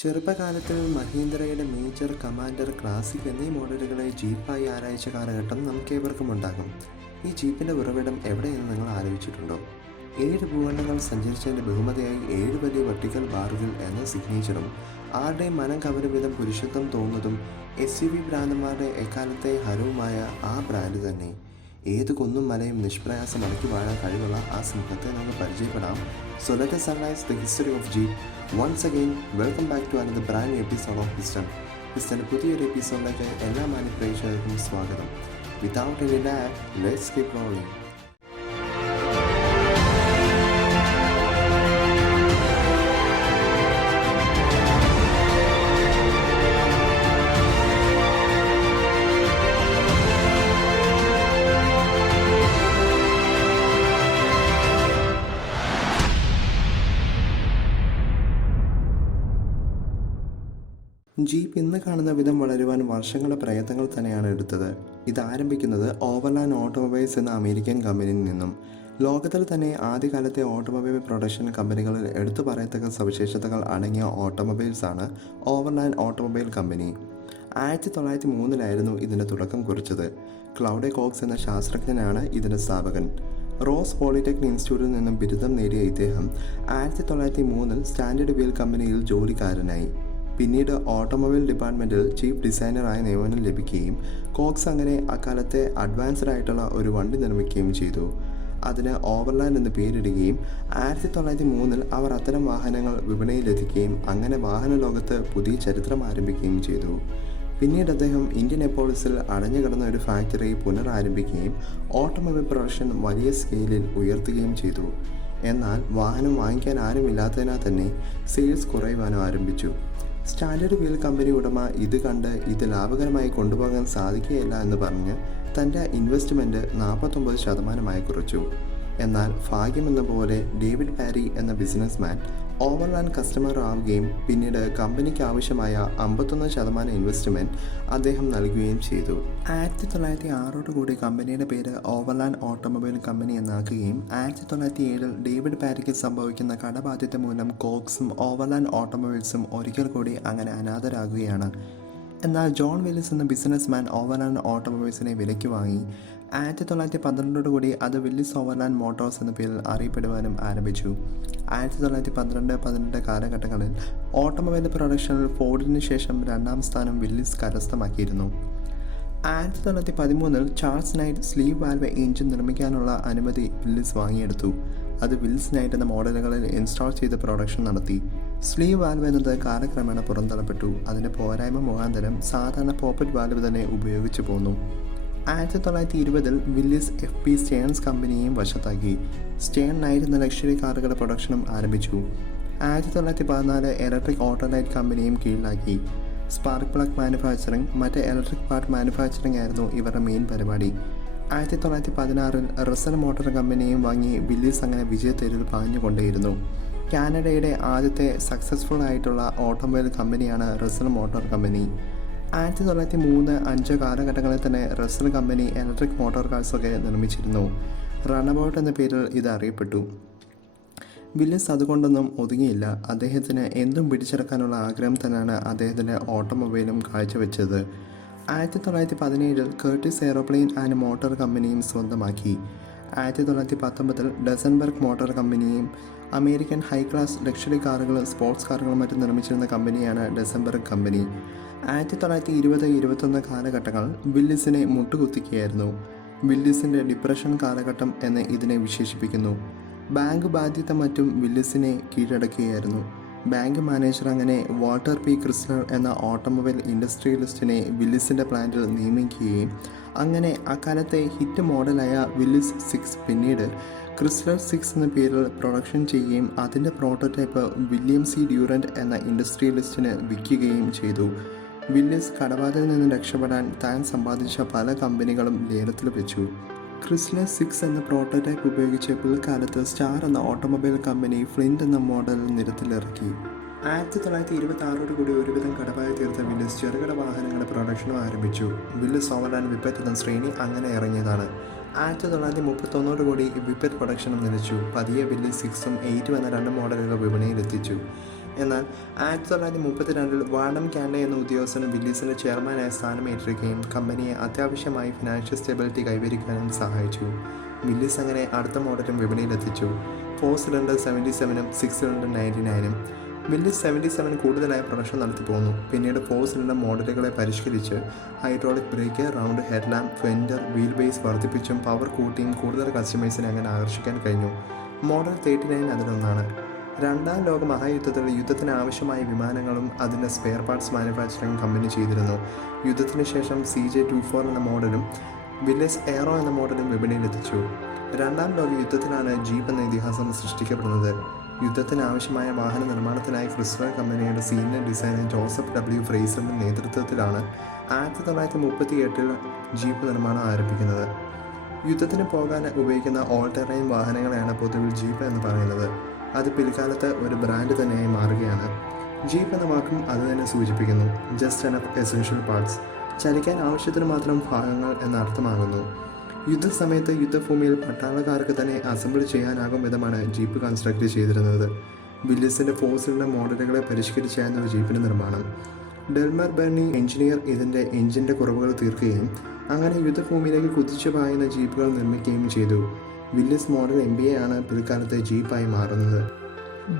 ചെറുപ്പകാലത്തിൽ മഹീന്ദ്രയുടെ major, commander, classic എന്നീ മോഡലുകളെ ജീപ്പായി ആരായിച്ച കാലഘട്ടം നമുക്കേവർക്കും ഉണ്ടാകും. ഈ ജീപ്പിൻ്റെ ഉറവിടം എവിടെയെന്ന് നിങ്ങൾ ആലോചിച്ചിട്ടുണ്ടോ? 7 ഭൂഖണ്ഡങ്ങൾ സഞ്ചരിച്ചതിൻ്റെ ബഹുമതിയായി 7 വലിയ വെർട്ടിക്കൽ ബാറുകൾ എന്ന സിഗ്നേച്ചറും ആരുടെയും മനം കവരും വിധം പുരുഷത്വം തോന്നുന്നതും SUV ഭ്രാന്തന്മാരുടെ എക്കാലത്തെ ഹരവുമായ ആ ബ്രാൻഡ് തന്നെ. ഏത് കുന്നും മലയും നിഷ്പ്രയാസം അടക്കി വാഴാൻ കഴിവുള്ള ആ സിംഹത്തെ നമുക്ക് പരിചയപ്പെടാം. So let us analyze the history of Jeep. Once again, welcome back to another brand new episode of Piston. Piston's പുതിയൊരു എപ്പിസോഡിലേക്ക് എല്ലാ മാനിപ്രേക്ഷകർക്കും സ്വാഗതം. Without any lag, let's keep rolling. Jeep ഇന്ന് കാണുന്ന വിധം വളരുവാൻ വർഷങ്ങളുടെ പ്രയത്നങ്ങൾ തന്നെയാണ് എടുത്തത്. ഇത് ആരംഭിക്കുന്നത് ഓവർലാൻഡ് ഓട്ടോമൊബൈൽസ് എന്ന അമേരിക്കൻ കമ്പനിയിൽ നിന്നും. ലോകത്തിൽ തന്നെ ആദ്യകാലത്തെ ഓട്ടോമൊബൈൽ പ്രൊഡക്ഷൻ കമ്പനികളിൽ എടുത്തു പറയത്തക്ക സവിശേഷതകൾ അടങ്ങിയ ഓട്ടോമൊബൈൽസാണ് ഓവർലാൻഡ് ഓട്ടോമൊബൈൽ കമ്പനി. 1903 ഇതിൻ്റെ തുടക്കം കുറിച്ചത്. ക്ലൗഡ് COX എന്ന ശാസ്ത്രജ്ഞനാണ് ഇതിൻ്റെ സ്ഥാപകൻ. റോസ് പോളിടെക്നിക് ഇൻസ്റ്റിറ്റ്യൂട്ടിൽ നിന്നും ബിരുദം നേടിയ ഇദ്ദേഹം 1903 സ്റ്റാൻഡേർഡ് വീൽ കമ്പനിയിൽ ജോലിക്കാരനായി. പിന്നീട് ഓട്ടോമൊബൈൽ ഡിപ്പാർട്ട്മെൻറ്റിൽ ചീഫ് ഡിസൈനറായി നിയമനം ലഭിക്കുകയും കോക്സ് അങ്ങനെ അക്കാലത്തെ അഡ്വാൻസ്ഡ് ആയിട്ടുള്ള ഒരു വണ്ടി നിർമ്മിക്കുകയും ചെയ്തു. അതിന് ഓവർലാൻഡ് എന്ന് പേരിടുകയും 1903 അവർ അത്തരം വാഹനങ്ങൾ വിപണിയിലെത്തിക്കുകയും അങ്ങനെ വാഹന ലോകത്ത് പുതിയ ചരിത്രം ആരംഭിക്കുകയും ചെയ്തു. പിന്നീട് അദ്ദേഹം ഇൻഡിയനാപോളിസിൽ അടഞ്ഞുകിടന്ന ഒരു ഫാക്ടറി പുനരാരംഭിക്കുകയും ഓട്ടോമൊബൈൽ പ്രൊഡക്ഷൻ വലിയ സ്കെയിലിൽ ഉയർത്തുകയും ചെയ്തു. എന്നാൽ വാഹനം വാങ്ങിക്കാൻ ആരുമില്ലാത്തതിനാൽ തന്നെ സെയിൽസ് കുറയുവാനും ആരംഭിച്ചു. സ്റ്റാൻഡേർഡ് വീൽ കമ്പനി ഉടമ ഇത് കണ്ട് ഇത് ലാഭകരമായി കൊണ്ടുപോകാൻ സാധിക്കുകയില്ല എന്ന് പറഞ്ഞ് തൻ്റെ ഇൻവെസ്റ്റ്മെൻറ്റ് 49% കുറച്ചു. എന്നാൽ ഭാഗ്യമെന്ന പോലെ ഡേവിഡ് പാരി എന്ന ബിസിനസ്മാൻ ഓവർലാൻഡ് കസ്റ്റമർ ആവുകയും പിന്നീട് കമ്പനിക്ക് ആവശ്യമായ 51% ഇൻവെസ്റ്റ്മെൻറ്റ് അദ്ദേഹം നൽകുകയും ചെയ്തു. 1906 കൂടി കമ്പനിയുടെ പേര് ഓവർലാൻഡ് ഓട്ടോമൊബൈൽ കമ്പനി എന്നാക്കുകയും 1907 ഡേവിഡ് പാരിക്ക് സംഭവിക്കുന്ന കടബാധ്യത മൂലം കോക്സും ഓവർലാൻഡ് ഓട്ടോമൊബൈൽസും ഒരിക്കൽ കൂടി അങ്ങനെ അനാഥരാകുകയാണ്. എന്നാൽ ജോൺ വില്ലിസ് എന്ന ബിസിനസ്മാൻ ഓവർലാൻഡ് ഓട്ടോമൊബൈൽസിനെ വിലയ്ക്ക് വാങ്ങി. 1912 കൂടി അത് വില്ലിസ് ഓവർലാൻഡ് മോട്ടോഴ്സ് എന്ന പേരിൽ അറിയപ്പെടുവാനും ആരംഭിച്ചു. 1912-18 കാലഘട്ടങ്ങളിൽ ഓട്ടോമൊബൈൽ പ്രൊഡക്ഷനിൽ ഫോർഡിന് ശേഷം 2ാം സ്ഥാനം വില്ലിസ് കരസ്ഥമാക്കിയിരുന്നു. 1913 Charles Knight sleeve valve engine നിർമ്മിക്കാനുള്ള അനുമതി വില്ലിസ് വാങ്ങിയെടുത്തു. അത് വില്ലിസ് നൈറ്റ് എന്ന മോഡലുകളിൽ ഇൻസ്റ്റാൾ ചെയ്ത് പ്രൊഡക്ഷൻ നടത്തി. സ്ലീവ് വാൽവ് എന്നത് കാലക്രമേണ പുറന്തള്ളപ്പെട്ടു. അതിൻ്റെ പോരായ്മ മുഖാന്തരം സാധാരണ പോപ്പറ്റ് വാൽവ് തന്നെ ഉപയോഗിച്ചു പോന്നു. 1920 വില്ലിസ് FP സ്റ്റേൺസ് കമ്പനിയെയും വശത്താക്കി. സ്റ്റേൺ നൈറ്റ് എന്ന ലക്ഷറി കാറുകളുടെ പ്രൊഡക്ഷനും ആരംഭിച്ചു. 1914 ഇലക്ട്രിക് ഓട്ടോലൈറ്റ് കമ്പനിയും കീഴിലാക്കി. സ്പാർക്ക് പ്ലഗ് മാനുഫാക്ചറിംഗ്, മറ്റ് ഇലക്ട്രിക് പാർട്ട് മാനുഫാക്ചറിംഗ് ആയിരുന്നു ഇവരുടെ മെയിൻ പരിപാടി. 1916 റസൽ മോട്ടോർ കമ്പനിയും വാങ്ങി വില്ലിസ് അങ്ങനെ വിജയത്തേരിൽ പാഞ്ഞുകൊണ്ടേയിരുന്നു. കാനഡയുടെ ആദ്യത്തെ സക്സസ്ഫുൾ ആയിട്ടുള്ള ഓട്ടോമൊബൈൽ കമ്പനിയാണ് റസൽ മോട്ടോർ കമ്പനി. 1903-5 കാലഘട്ടങ്ങളിൽ തന്നെ റസൽ കമ്പനി ഇലക്ട്രിക് മോട്ടോർ കാർസൊക്കെ നിർമ്മിച്ചിരുന്നു. റണ്ണബൌട്ട് എന്ന പേരിൽ ഇത് അറിയപ്പെട്ടു. വില്ലിസ് അതുകൊണ്ടൊന്നും ഒതുങ്ങിയില്ല. അദ്ദേഹത്തിന് എന്തും പിടിച്ചെടുക്കാനുള്ള ആഗ്രഹം തന്നെയാണ് അദ്ദേഹത്തിൻ്റെ ഓട്ടോമൊബൈലും കാഴ്ചവെച്ചത്. 1917 കേർട്ടിസ് എയ്റോപ്ലെയിൻ ആൻഡ് മോട്ടോർ കമ്പനിയും സ്വന്തമാക്കി. 1919 ഡസൻബർഗ് മോട്ടോർ കമ്പനിയും അമേരിക്കൻ ഹൈ ക്ലാസ് ലക്ഷറി കാറുകൾ, സ്പോർട്സ് കാറുകളും മറ്റും നിർമ്മിച്ചിരുന്ന കമ്പനിയാണ് ഡസൻബർഗ് കമ്പനി. 1920-21 കാലഘട്ടങ്ങൾ വില്ലിസിനെ മുട്ടുകുത്തിക്കുകയായിരുന്നു. വില്ലിസിൻ്റെ ഡിപ്രഷൻ കാലഘട്ടം എന്ന് ഇതിനെ വിശേഷിപ്പിക്കുന്നു. ബാങ്ക് ബാധ്യത മറ്റും വില്ലിസിനെ കീഴടക്കുകയായിരുന്നു. ബാങ്ക് മാനേജർ അങ്ങനെ വാൾട്ടർ P. ക്രിസ്ലർ എന്ന ഓട്ടോമൊബൈൽ ഇൻഡസ്ട്രിയലിസ്റ്റിനെ വില്ലിസിൻ്റെ പ്ലാന്റിൽ നിയമിക്കുകയും അങ്ങനെ അക്കാലത്തെ ഹിറ്റ് മോഡലായ വില്ലിസ് 6 പിന്നീട് ക്രിസ്ലർ 6 എന്ന പേരിൽ പ്രൊഡക്ഷൻ ചെയ്യുകയും അതിൻ്റെ പ്രോട്ടോടൈപ്പ് വില്യം C. ഡ്യൂറൻറ്റ് എന്ന ഇൻഡസ്ട്രിയലിസ്റ്റിന് വിൽക്കുകയും ചെയ്തു. വില്ലിസ് കടബാധയിൽ നിന്ന് രക്ഷപ്പെടാൻ താൻ സമ്പാദിച്ച പല കമ്പനികളും ലേലത്തിൽ വെച്ചു. ക്രിസ്ലർ 6 എന്ന പ്രോട്ടോടൈപ്പ് ഉപയോഗിച്ച് പിൽക്കാലത്ത് സ്റ്റാർ എന്ന ഓട്ടോമൊബൈൽ കമ്പനി ഫ്ലിൻറ്റ് എന്ന മോഡൽ നിരത്തിലിറക്കി. 1926 കൂടി ഒരുവിധം കടബാധ തീർത്ത വില്ലിസ് ചെറുകിട വാഹനങ്ങളുടെ പ്രൊഡക്ഷനും ആരംഭിച്ചു. വില്ലിസ് ഓവർലാൻഡ് വിപ്പറ്റ് എന്ന ശ്രേണി അങ്ങനെ ഇറങ്ങിയതാണ്. 1939 കൂടി വിപ്പറ്റ് പ്രൊഡക്ഷനും നിലച്ചു. പതിയെ വില്ലിസ് 6ഉം 8ഉം എന്ന 2 മോഡലുകൾ വിപണിയിലെത്തിച്ചു. എന്നാൽ 1932 വാഡം കാൻഡേ എന്ന ഉദ്യോഗസ്ഥന് വില്ലീസിൻ്റെ ചെയർമാനായ സ്ഥാനമേറ്റിരിക്കുകയും കമ്പനിയെ അത്യാവശ്യമായി ഫിനാൻഷ്യൽ സ്റ്റെബിലിറ്റി കൈവരിക്കാനും സഹായിച്ചു. വില്ലീസ് അങ്ങനെ അടുത്ത മോഡലും വിപണിയിലെത്തിച്ചു. 4 സിലിണ്ടർ 77ഉം 6 സിലിണ്ടർ 99ഉം. വില്ലീസ് 77 കൂടുതലായി പ്രൊഡക്ഷൻ നടത്തി പോന്നു. പിന്നീട് 4 സിലിണ്ടർ മോഡലുകളെ പരിഷ്കരിച്ച് hydraulic brake, round head lamp, fender, wheel base വർദ്ധിപ്പിച്ചും പവർ കൂട്ടിയും കൂടുതൽ കസ്റ്റമേഴ്സിനെ അങ്ങനെ ആകർഷിക്കാൻ കഴിഞ്ഞു. മോഡൽ 39 അതിലൊന്നാണ്. രണ്ടാം ലോക മഹായുദ്ധത്തിൽ യുദ്ധത്തിന് ആവശ്യമായ വിമാനങ്ങളും അതിൻ്റെ സ്പെയർ പാർട്സ് മാനുഫാക്ചറിംഗ് കമ്പനി ചെയ്തിരുന്നു. യുദ്ധത്തിന് ശേഷം CJ 24 എന്ന മോഡലും വില്ലിസ് AERO എന്ന മോഡലും വിപണിയിലെത്തിച്ചു. രണ്ടാം ലോക യുദ്ധത്തിലാണ് ജീപ്പ് എന്ന ഇതിഹാസം സൃഷ്ടിക്കപ്പെടുന്നത്. യുദ്ധത്തിന് ആവശ്യമായ വാഹന നിർമ്മാണത്തിനായി ക്രിസ്ലർ കമ്പനിയുടെ സീനിയർ ഡിസൈനർ ജോസഫ് W. ഫ്രേസറിൻ്റെ നേതൃത്വത്തിലാണ് 1938 ജീപ്പ് നിർമ്മാണം ആരംഭിക്കുന്നത്. യുദ്ധത്തിന് പോകാൻ ഉപയോഗിക്കുന്ന ഓൾ ടെറൈൻ വാഹനങ്ങളെയാണ് പൊതുവിൽ ജീപ്പ് എന്ന് പറയുന്നത്. അത് പിൽക്കാലത്ത് ഒരു ബ്രാൻഡ് തന്നെയായി മാറുകയാണ്. ജീപ്പ് എന്ന വാക്കും അത് തന്നെ സൂചിപ്പിക്കുന്നു. ജസ്റ്റ് എനഫ് എസെൻഷ്യൽ പാർട്സ്, ചലിക്കാൻ ആവശ്യത്തിന് മാത്രം ഭാഗങ്ങൾ എന്ന അർത്ഥമാകുന്നു. യുദ്ധസമയത്ത് യുദ്ധഭൂമിയിൽ പട്ടാളക്കാർക്ക് തന്നെ അസംബിൾ ചെയ്യാനാകും വിധമാണ് ജീപ്പ് കൺസ്ട്രക്ട് ചെയ്തിരുന്നത്. വില്ലിസിൻ്റെ 4 സിലിണ്ടർ മോഡലുകളെ പരിഷ്കരിച്ചായിരുന്നു ജീപ്പിൻ്റെ നിർമ്മാണം. ഡെൽമർ ബെർണി എഞ്ചിനീയർ ഇതിൻ്റെ എഞ്ചിൻ്റെ കുറവുകൾ തീർക്കുകയും അങ്ങനെ യുദ്ധഭൂമിയിലേക്ക് കുതിച്ചു പായുന്ന ജീപ്പുകൾ നിർമ്മിക്കുകയും ചെയ്തു. വില്ലിസ് മോഡൽ MBA ആണ് പിൽക്കാലത്തെ ജീപ്പായി മാറുന്നത്.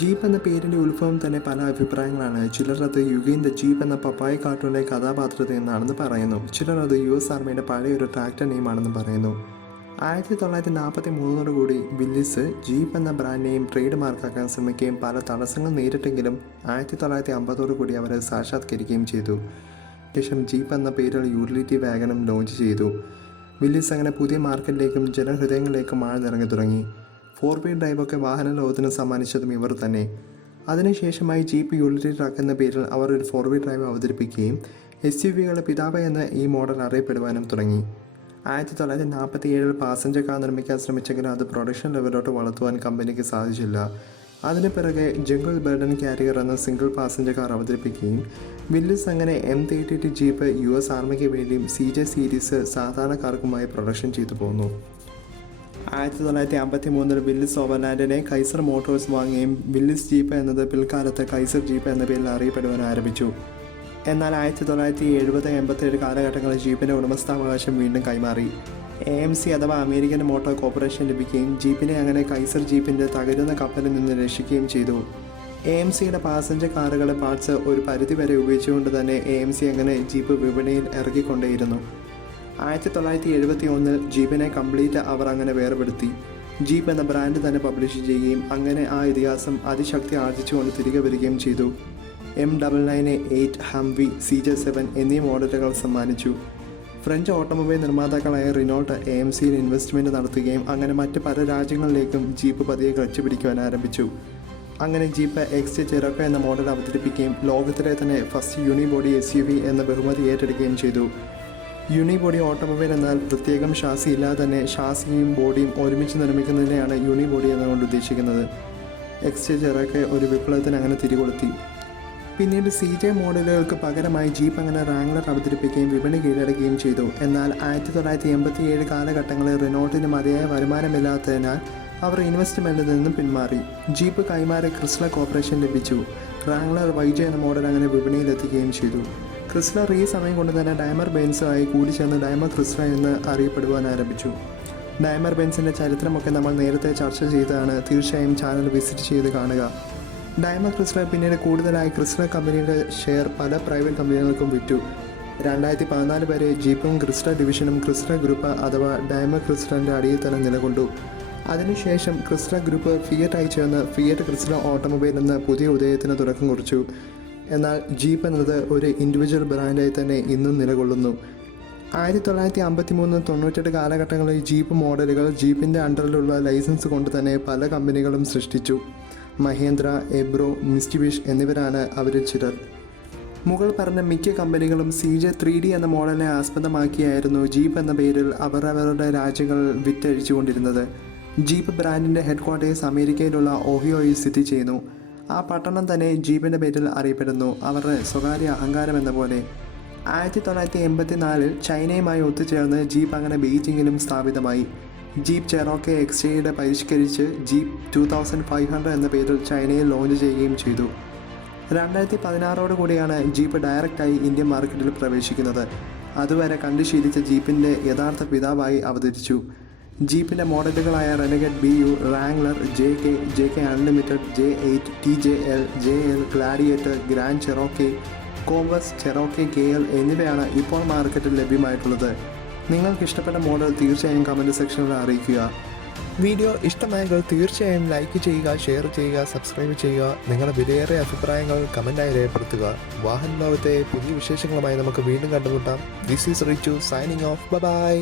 ജീപ്പ് എന്ന പേരിൻ്റെ ഉത്ഭവം തന്നെ പല അഭിപ്രായങ്ങളാണ്. ചിലർ അത് യുഗീൻ ദ ജീപ്പ് എന്ന പപ്പായ കാർട്ടൂണിലെ കഥാപാത്രത്തിൽ നിന്നാണെന്ന് പറയുന്നു. ചിലർ അത് US ആർമിയുടെ പഴയൊരു ട്രാക്ടർ നെയിമാണെന്ന് പറയുന്നു. 1943 കൂടി വില്ലിസ് ജീപ്പ് എന്ന ബ്രാൻഡ് നെയിം ട്രേഡ് മാർക്കാക്കാൻ ശ്രമിക്കുകയും പല തടസ്സങ്ങൾ നേരിട്ടെങ്കിലും 1950 കൂടി അവർ സാക്ഷാത്കരിക്കുകയും ചെയ്തു. ശേഷം ജീപ്പ് എന്ന പേരിൽ യൂട്ടിലിറ്റി വാഗണും ലോഞ്ച് ചെയ്തു. വില്ലിസ് അങ്ങനെ പുതിയ മാർക്കറ്റിലേക്കും ജനഹൃദയങ്ങളിലേക്കും ആഴ്ന്നിറങ്ങി തുടങ്ങി. 4-wheel ഡ്രൈവൊക്കെ വാഹന ലോകത്തിന് സമ്മാനിച്ചതും ഇവർ തന്നെ. അതിനുശേഷമായി ജീപ്പ് യൂട്ടിലിറ്റി ട്രക്ക് എന്ന പേരിൽ അവർ ഒരു 4-wheel ഡ്രൈവ് അവതരിപ്പിക്കുകയും SUVകളുടെ പിതാവ് എന്ന് ഈ മോഡൽ അറിയപ്പെടുവാനും തുടങ്ങി. 1947 പാസഞ്ചർ കാർ നിർമ്മിക്കാൻ ശ്രമിച്ചെങ്കിലും അത് പ്രൊഡക്ഷൻ ലെവലോട്ട് വളർത്തുവാൻ കമ്പനിക്ക് സാധിച്ചില്ല. അതിന് പിറകെ ജംഗിൾ ബർഡൻ കാരിയർ എന്ന സിംഗിൾ പാസഞ്ചർ കാർ അവതരിപ്പിക്കുകയും വില്ലിസ് അങ്ങനെ M38 ജീപ്പ് US ആർമിക്ക് വേണ്ടിയും CJ സീരീസ് സാധാരണക്കാർക്കുമായി പ്രൊഡക്ഷൻ ചെയ്തു പോന്നു. 1953 വില്ലിസ് ഓവർലാൻഡിനെ കൈസർ മോട്ടോഴ്സ് വാങ്ങുകയും വില്ലിസ് ജീപ്പ് എന്നത് പിൽക്കാലത്ത് കൈസർ ജീപ്പ് എന്ന പേരിൽ അറിയപ്പെടുവാൻ ആരംഭിച്ചു. എന്നാൽ 1970-87 കാലഘട്ടങ്ങളിൽ ജീപ്പിൻ്റെ ഉടമസ്ഥാവകാശം വീണ്ടും കൈമാറി. AMC അഥവാ അമേരിക്കൻ മോട്ടോർ കോർപ്പറേഷൻ ലഭിക്കുകയും ജീപ്പിനെ അങ്ങനെ കൈസർ ജീപ്പിൻ്റെ തകരുന്ന കപ്പലിൽ നിന്ന് രക്ഷിക്കുകയും ചെയ്തു. AMCയുടെ പാസഞ്ചർ കാറുകളുടെ പാർട്സ് ഒരു പരിധിവരെ ഉപയോഗിച്ചുകൊണ്ട് തന്നെ AMC അങ്ങനെ ജീപ്പ് വിപണിയിൽ ഇറക്കിക്കൊണ്ടേയിരുന്നു. 1971 ജീപ്പിനെ കംപ്ലീറ്റ് അവർ അങ്ങനെ വേർപെടുത്തി. ജീപ്പ് എന്ന ബ്രാൻഡ് തന്നെ പബ്ലിഷ് ചെയ്യുകയും അങ്ങനെ ആ ഇതിഹാസം അതിശക്തി ആർജിച്ചുകൊണ്ട് തിരികെ വരികയും ചെയ്തു. M998, Humvee, CJ7 എന്നീ മോഡലുകൾ സമ്മാനിച്ചു. ഫ്രഞ്ച് ഓട്ടോമൊബൈൽ നിർമ്മാതാക്കളായ റിനോൾട്ട് AMCയിൽ ഇൻവെസ്റ്റ്മെൻറ്റ് നടത്തുകയും അങ്ങനെ മറ്റ് പല രാജ്യങ്ങളിലേക്കും ജീപ്പ് പതിയെ ക്ലച്ചുപിടിക്കുവാൻ ആരംഭിച്ചു. അങ്ങനെ ജീപ്പ് XJ ചെറോക്കി എന്ന മോഡൽ അവതരിപ്പിക്കുകയും ലോകത്തിലെ തന്നെ ഫസ്റ്റ് യൂണിബോഡി SUV എന്ന ബഹുമതി ഏറ്റെടുക്കുകയും ചെയ്തു. യൂണിബോഡി ഓട്ടോമൊബൈൽ എന്നാൽ പ്രത്യേകം ഷാസി ഇല്ലാതെ തന്നെ ഷാസിയും ബോഡിയും ഒരുമിച്ച് നിർമ്മിക്കുന്നതിനെയാണ് യൂണിബോഡി എന്നുകൊണ്ട് ഉദ്ദേശിക്കുന്നത്. XJ ചെറോക്കി ഒരു വിപ്ലവത്തിന് അങ്ങനെ തിരികൊളുത്തി. പിന്നീട് CJ മോഡലുകൾക്ക് പകരമായി ജീപ്പ് അങ്ങനെ റാംഗ്ലർ അവതരിപ്പിക്കുകയും വിപണി കീഴടക്കുകയും ചെയ്തു. എന്നാൽ 1987 കാലഘട്ടങ്ങളിൽ റിനോൾട്ടിന് മതിയായ വരുമാനമില്ലാത്തതിനാൽ അവർ ഇൻവെസ്റ്റ്മെൻറ്റിൽ നിന്നും പിന്മാറി. ജീപ്പ് കൈമാറി ക്രിസ്ലർ കോർപ്പറേഷൻ ലഭിച്ചു. റാംഗ്ലർ YJ എന്ന മോഡൽ അങ്ങനെ വിപണിയിലെത്തുകയും ചെയ്തു. ക്രിസ്ലർ ഈ സമയം കൊണ്ട് തന്നെ ഡൈമർ ബെൻസുമായി കൂടിച്ചേർന്ന് ഡൈമർ ക്രിസ്ലർ എന്ന് അറിയപ്പെടുവാൻ ആരംഭിച്ചു. ഡൈമർ ബെൻസിൻ്റെ ചരിത്രമൊക്കെ നമ്മൾ നേരത്തെ ചർച്ച ചെയ്തതാണ്. തീർച്ചയായും ചാനൽ വിസിറ്റ് ചെയ്ത് കാണുക. ഡൈമർ ക്രിസ്ലർ പിന്നീട് കൂടുതലായി ക്രിസ്ലർ കമ്പനിയുടെ ഷെയർ പല പ്രൈവറ്റ് കമ്പനികൾക്കും വിറ്റു. 2014 വരെ ജീപ്പും ക്രിസ്ലർ ഡിവിഷനും ക്രിസ്ലർ ഗ്രൂപ്പ് അഥവാ ഡൈമർ ക്രിസ്ലറിൻ്റെ അടിയിൽ തന്നെ നിലകൊണ്ടു. അതിനുശേഷം ക്രിസ്ലർ ഗ്രൂപ്പ് ഫിയറ്റായി ചേർന്ന് ഫിയറ്റ് ക്രിസ്ലർ ഓട്ടോമൊബൈൽ എന്ന പുതിയ ഉദയത്തിന് തുടക്കം കുറിച്ചു. എന്നാൽ ജീപ്പ് എന്നത് ഒരു ഇൻഡിവിജ്വൽ ബ്രാൻഡായി തന്നെ ഇന്നും നിലകൊള്ളുന്നു. 1953-98 കാലഘട്ടങ്ങളിൽ ജീപ്പ് മോഡലുകൾ ജീപ്പിൻ്റെ അണ്ടറിലുള്ള ലൈസൻസ് കൊണ്ട് തന്നെ പല കമ്പനികളും സൃഷ്ടിച്ചു. മഹേന്ദ്ര, എബ്രോ, മിറ്റ്സുബിഷി എന്നിവരാണ് അവരിൽ ചിലർ. മുകൾ പറഞ്ഞ മിക്ക കമ്പനികളും CJ 3D എന്ന മോഡലിനെ ആസ്പദമാക്കിയായിരുന്നു ജീപ്പ് എന്ന പേരിൽ അവരവരുടെ രാജ്യങ്ങൾ വിറ്റഴിച്ചുകൊണ്ടിരുന്നത്. ജീപ്പ് ബ്രാൻഡിൻ്റെ ഹെഡ്ക്വാർട്ടേഴ്സ് അമേരിക്കയിലുള്ള ഓഹിയോയിൽ സ്ഥിതി ചെയ്യുന്നു. ആ പട്ടണം തന്നെ ജീപ്പിൻ്റെ പേരിൽ അറിയപ്പെടുന്നു. അവരുടെ സ്വകാര്യ അഹങ്കാരം എന്ന പോലെ. 1984 ചൈനയുമായി ഒത്തുചേർന്ന് ജീപ്പ് അങ്ങനെ ബീജിങ്ങിലും സ്ഥാപിതമായി. ജീപ്പ് ചെറോക്കി XJയുടെ പരിഷ്കരിച്ച് ജീപ്പ് 2500 എന്ന പേരിൽ ചൈനയിൽ ലോഞ്ച് ചെയ്യുകയും ചെയ്തു. 2016 കൂടിയാണ് ജീപ്പ് ഡയറക്റ്റായി ഇന്ത്യൻ മാർക്കറ്റിൽ പ്രവേശിക്കുന്നത്. അതുവരെ കണ്ടുശീലിച്ച ജീപ്പിൻ്റെ യഥാർത്ഥ പിതാവായി അവതരിച്ചു. ജീപ്പിൻ്റെ മോഡലുകളായ റെനഗഡ് BU, Wrangler, JK unlimited, J8, TJL, JL, gladiator, grand Cherokee, compass, Cherokee KL എന്നിവയാണ് ഇപ്പോൾ മാർക്കറ്റിൽ ലഭ്യമായിട്ടുള്ളത്. നിങ്ങൾക്ക് ഇഷ്ടപ്പെട്ട മോഡൽ തീർച്ചയായും കമൻറ്റ് സെക്ഷനിൽ അറിയിക്കുക. വീഡിയോ ഇഷ്ടമായെങ്കിൽ തീർച്ചയായും ലൈക്ക് ചെയ്യുക, ഷെയർ ചെയ്യുക, സബ്സ്ക്രൈബ് ചെയ്യുക. നിങ്ങളുടെ വിലയേറിയ അഭിപ്രായങ്ങൾ കമൻറ്റായി രേഖപ്പെടുത്തുക. വാഹന ലോകത്തെ പുതിയ വിശേഷങ്ങളുമായി നമുക്ക് വീണ്ടും കണ്ടുമുട്ടാം. This is Richu signing off. By.